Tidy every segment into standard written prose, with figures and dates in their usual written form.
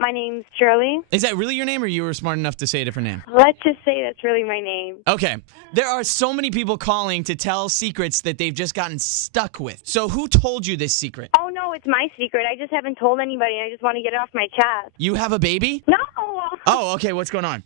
My name's Shirley. Is that really your name, or you were smart enough to say a different name? Let's just say that's really my name. Okay. There are so many people calling to tell secrets that they've just gotten stuck with. So who told you this secret? Oh, no, it's my secret. I just haven't told anybody. I just want to get it off my chest. You have a baby? No. Oh, okay. What's going on?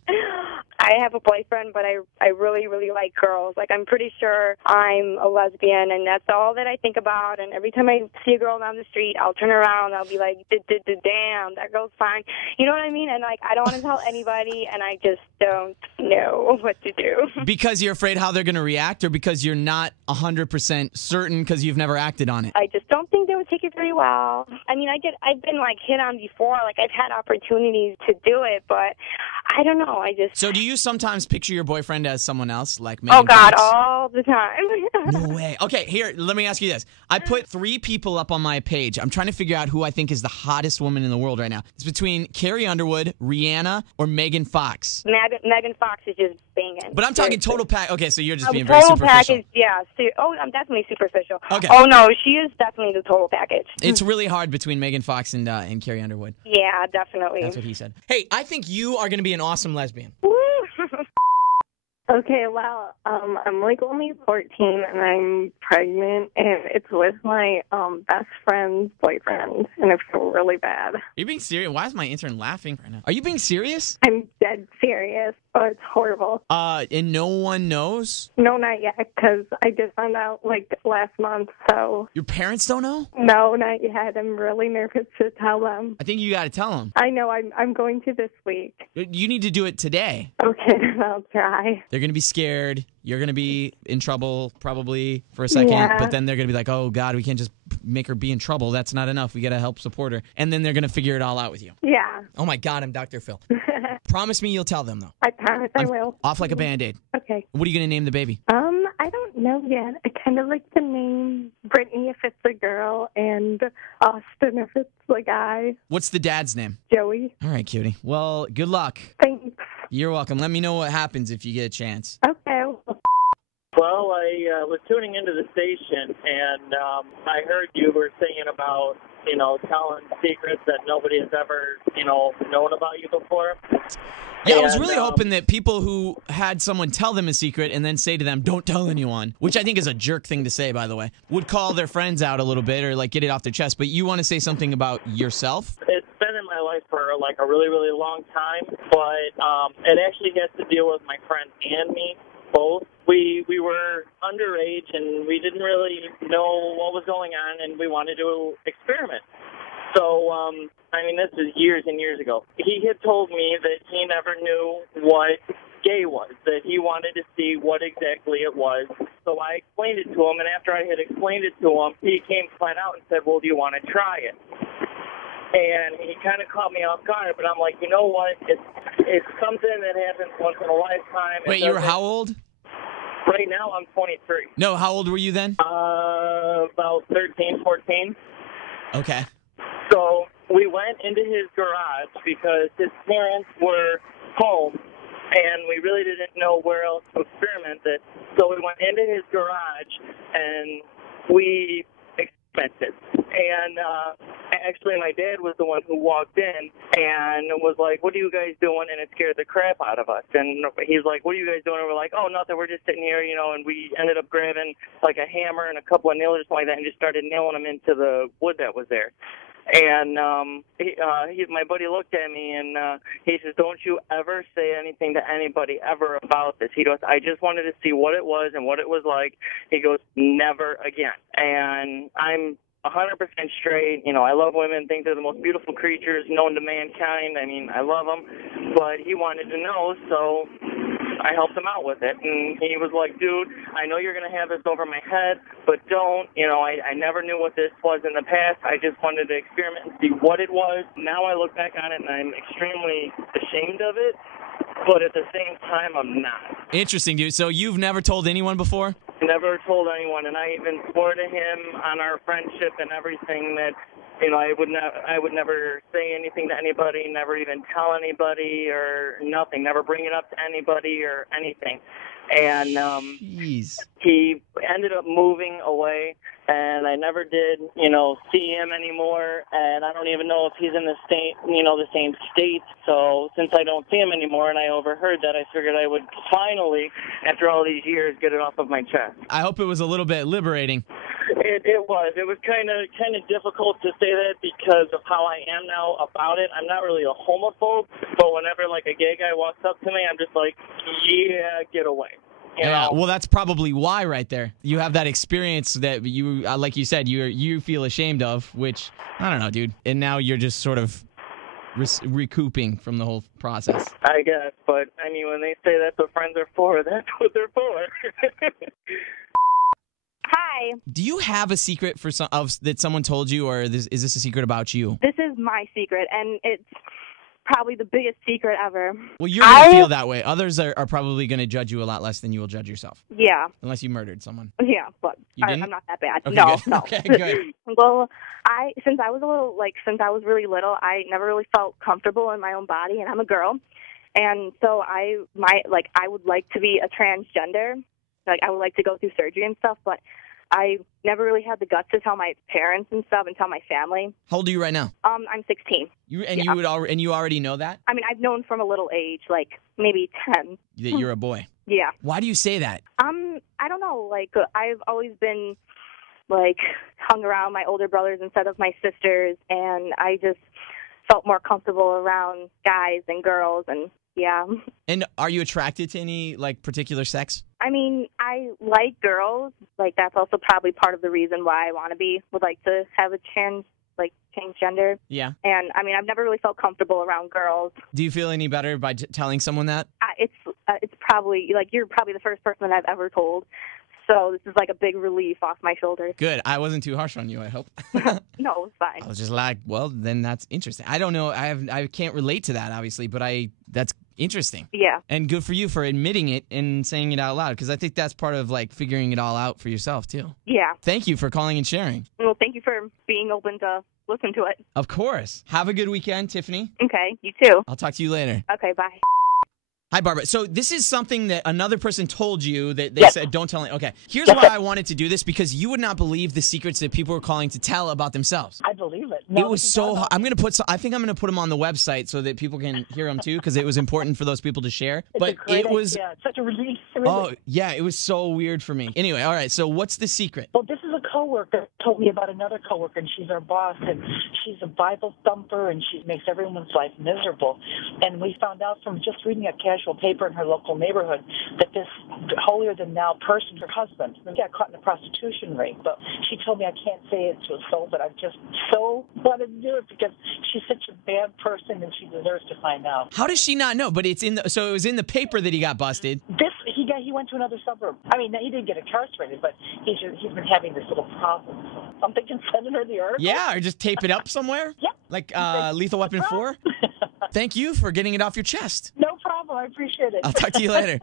I have a boyfriend, but I really, really like girls. Like, I'm pretty sure I'm a lesbian, and that's all that I think about. And every time I see a girl down the street, I'll turn around, I'll be like, damn, that girl's fine. You know what I mean? And, like, I don't want to tell anybody, and I just don't know what to do. Because you're afraid how they're going to react, or because you're not 100% certain because you've never acted on it? I just don't think they would take it very well. I mean, I've been, like, hit on before. Like, I've had opportunities to do it, but I don't know. So do you sometimes picture your boyfriend as someone else, like Megan Oh, God, Fox? all the time. No way. Okay, here, let me ask you this. I put 3 people up on my page. I'm trying to figure out who I think is the hottest woman in the world right now. It's between Carrie Underwood, Rihanna, or Megan Fox. Megan Fox is just banging. But I'm talking total pack. Okay, so you're just being very total superficial. Package, yeah. I'm definitely superficial. Okay. Oh, no, she is definitely the total package. It's really hard between Megan Fox and Carrie Underwood. Yeah, definitely. That's what he said. Hey, I think you are going to be an awesome lesbian. Okay, well, I'm like only 14 and I'm pregnant, and it's with my best friend's boyfriend, and I feel really bad. Are you being serious? Why is my intern laughing right now? Are you being serious? I'm dead serious. Oh, it's horrible. And no one knows? No, not yet, because I just found out like last month, so. Your parents don't know? No, not yet. I'm really nervous to tell them. I think you got to tell them. I know. I'm going to this week. You need to do it today. Okay, I'll try. They're going to be scared. You're going to be in trouble probably for a second, Yeah. but then they're going to be like, oh, God, we can't just make her be in trouble. That's not enough. We got to help support her. And then they're going to figure it all out with you. Yeah. Oh, my God, I'm Dr. Phil. Promise me you'll tell them, though. I promise I will. Off like a Band-Aid. Okay. What are you going to name the baby? I don't know yet. I kind of like the name Brittany if it's a girl, and Austin if it's a guy. What's the dad's name? Joey. All right, cutie. Well, good luck. Thanks. You're welcome. Let me know what happens if you get a chance. Okay. Well, I was tuning into the station, and I heard you were saying about, telling secrets that nobody has ever, known about you before. Yeah, I was really hoping that people who had someone tell them a secret and then say to them, don't tell anyone, which I think is a jerk thing to say, by the way, would call their friends out a little bit or, like, get it off their chest. But you want to say something about yourself? It's been in my life for, like, a really, really long time, but it actually has to deal with my friend and me, both. We were underage, and we didn't really know what was going on, and we wanted to experiment. So, this was years and years ago. He had told me that he never knew what gay was, that he wanted to see what exactly it was. So I explained it to him, and after I had explained it to him, he came flat out and said, well, do you want to try it? And he kind of caught me off guard, but I'm like, you know what? It's something that happens once in a lifetime. Wait, you were how old? Right now, I'm 23. No, how old were you then? About 13, 14. Okay. So we went into his garage because his parents were home, and we really didn't know where else to experiment it. So we went into his garage, and we experimented. And actually, my dad was the one who walked in and was like, what are you guys doing? And it scared the crap out of us. And he's like, what are you guys doing? And we're like, oh, nothing. We're just sitting here, and we ended up grabbing like a hammer and a couple of nails or something like that and just started nailing them into the wood that was there. And my buddy looked at me, and he says, don't you ever say anything to anybody ever about this. He goes, I just wanted to see what it was and what it was like. He goes, never again. And I'm 100% straight. I love women, think they're the most beautiful creatures known to mankind. I love them. But he wanted to know, so I helped him out with it. And he was like, dude, I know you're going to have this over my head, but don't. I never knew what this was in the past. I just wanted to experiment and see what it was. Now I look back on it, and I'm extremely ashamed of it. But at the same time, I'm not. Interesting, dude. So you've never told anyone before? Never told anyone, and I even swore to him on our friendship and everything that I would never say anything to anybody, never even tell anybody or nothing, never bring it up to anybody or anything. And he ended up moving away, and I never did, see him anymore. And I don't even know if he's in the same state. So since I don't see him anymore, and I overheard that, I figured I would finally, after all these years, get it off of my chest. I hope it was a little bit liberating. It was. It was kind of difficult to say that because of how I am now about it. I'm not really a homophobe, but whenever like a gay guy walks up to me, I'm just like, yeah, get away. You know? Well, that's probably why right there. You have that experience that you, like you said, you feel ashamed of, which, I don't know, dude. And now you're just sort of recouping from the whole process. I guess, but, I mean, when they say that's what friends are for, that's what they're for. Hi. Do you have a secret that someone told you, or is this a secret about you? This is my secret, and it's probably the biggest secret ever. Well, you're going to feel that way. Others are probably going to judge you a lot less than you will judge yourself. Yeah. Unless you murdered someone. Yeah, but I'm not that bad. Okay, no, good. no. Okay, good. Well, since I was really little, I never really felt comfortable in my own body, and I'm a girl. And so I would like to be a transgender. Like, I would like to go through surgery and stuff, but I never really had the guts to tell my parents and stuff and tell my family. How old are you right now? I'm 16. You already know that? I mean, I've known from a little age, like maybe 10. That you're a boy. Yeah. Why do you say that? I don't know. Like, I've always been like hung around my older brothers instead of my sisters, and I just felt more comfortable around guys and girls, and yeah. And are you attracted to any like particular sex? I mean, I like girls. Like, that's also probably part of the reason why I would like to have a transgender. Yeah. And I mean, I've never really felt comfortable around girls. Do you feel any better by telling someone that? It's probably like you're probably the first person that I've ever told. So this is like a big relief off my shoulders. Good. I wasn't too harsh on you, I hope. No, it's fine. I was just like, well, then that's interesting. I don't know. I can't relate to that, obviously, but that's interesting. Yeah. And good for you for admitting it and saying it out loud, because I think that's part of like figuring it all out for yourself, too. Yeah. Thank you for calling and sharing. Well, thank you for being open to listen to it. Of course. Have a good weekend, Tiffany. Okay, you too. I'll talk to you later. Okay, bye. Hi, Barbara. So this is something that another person told you that they said, don't tell. Okay. Here's why I wanted to do this, because you would not believe the secrets that people were calling to tell about themselves. I believe it. No, it was so hard. I think I'm going to put them on the website so that people can hear them too, because it was important for those people to share. It's it's such a relief. Really. Oh, yeah. It was so weird for me. Anyway, all right. So what's the secret? Well, this is a coworker told me about another coworker, and she's our boss, and she's a Bible thumper, and she makes everyone's life miserable. And we found out from just reading a casual paper in her local neighborhood that this holier-than-thou person, her husband, got caught in a prostitution ring. But she told me I can't say it to a soul, but I just so wanted to do it because she's such a bad person, and she deserves to find out. How does she not know? But so it was in the paper that he got busted. He went to another suburb. I mean, he didn't get incarcerated, but he's been having this little problem. So I'm thinking sending her the article. Yeah, or just tape it up somewhere. Yep. Like Lethal Weapon 4. Thank you for getting it off your chest. No problem. I appreciate it. I'll talk to you later.